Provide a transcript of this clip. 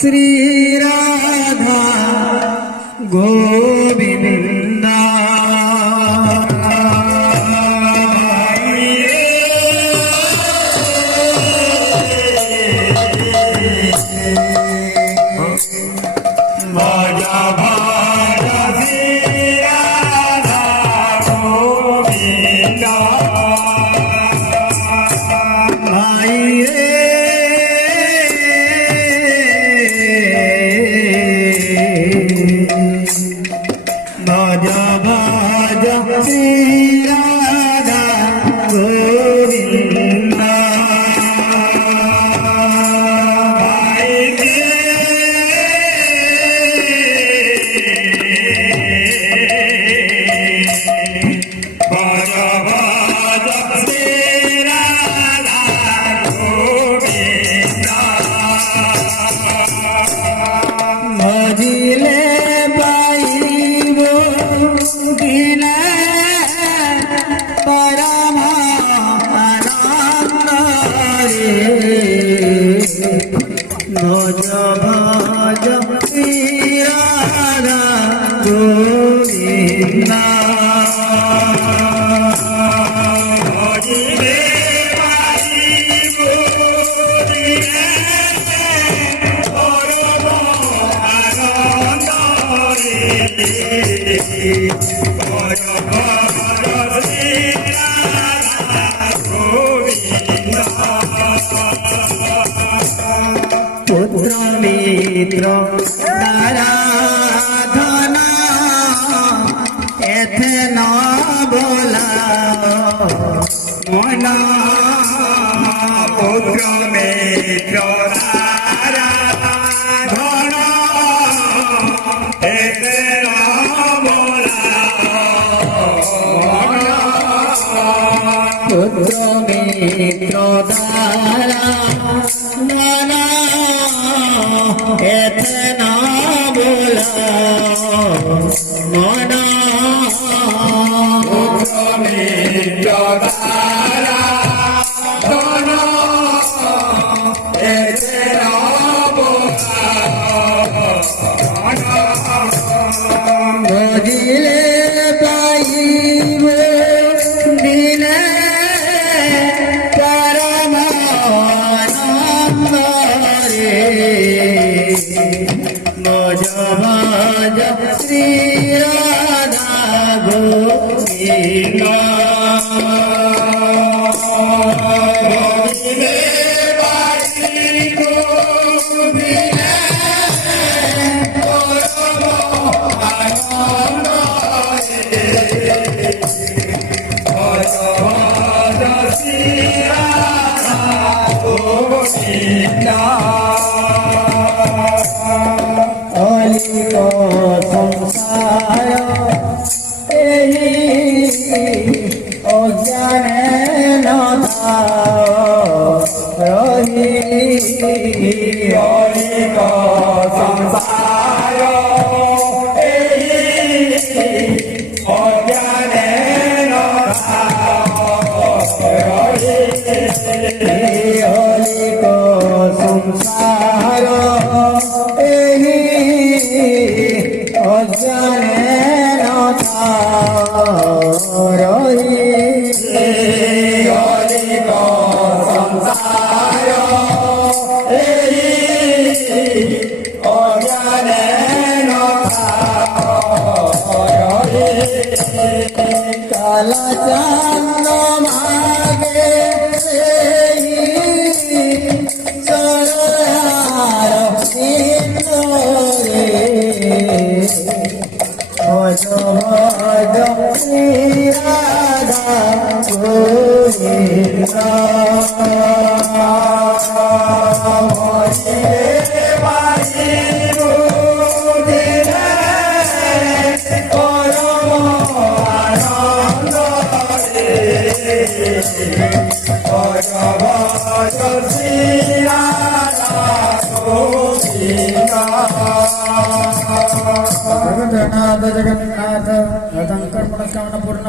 श्री राधा गोविंदा। भजा भजा श्री राधा गोविंदा। भजा भजा श्री राधा गोविंदा। भजिले भजा भजा श्री राधा गोविंदा। भजिले पुत्र मित्र आराधना एथे न बोला मना। पुत्र मित्र आराधना एथे न बोला मना। पुत्र मित्र आराधना एतना बोला मना। पुत्र मित्र आराधना एतना बोला मना। भजिले पाइब दिले परमानंद रे। भजा भजा श्री राधा गोविंदा। संसार अज्ञान रही संसार अज्ञान संसार काला चांद मागे भजा भजा श्री राधा गोविंदा। जगन्नाथ जगन्नाथ कर्मण पूर्ण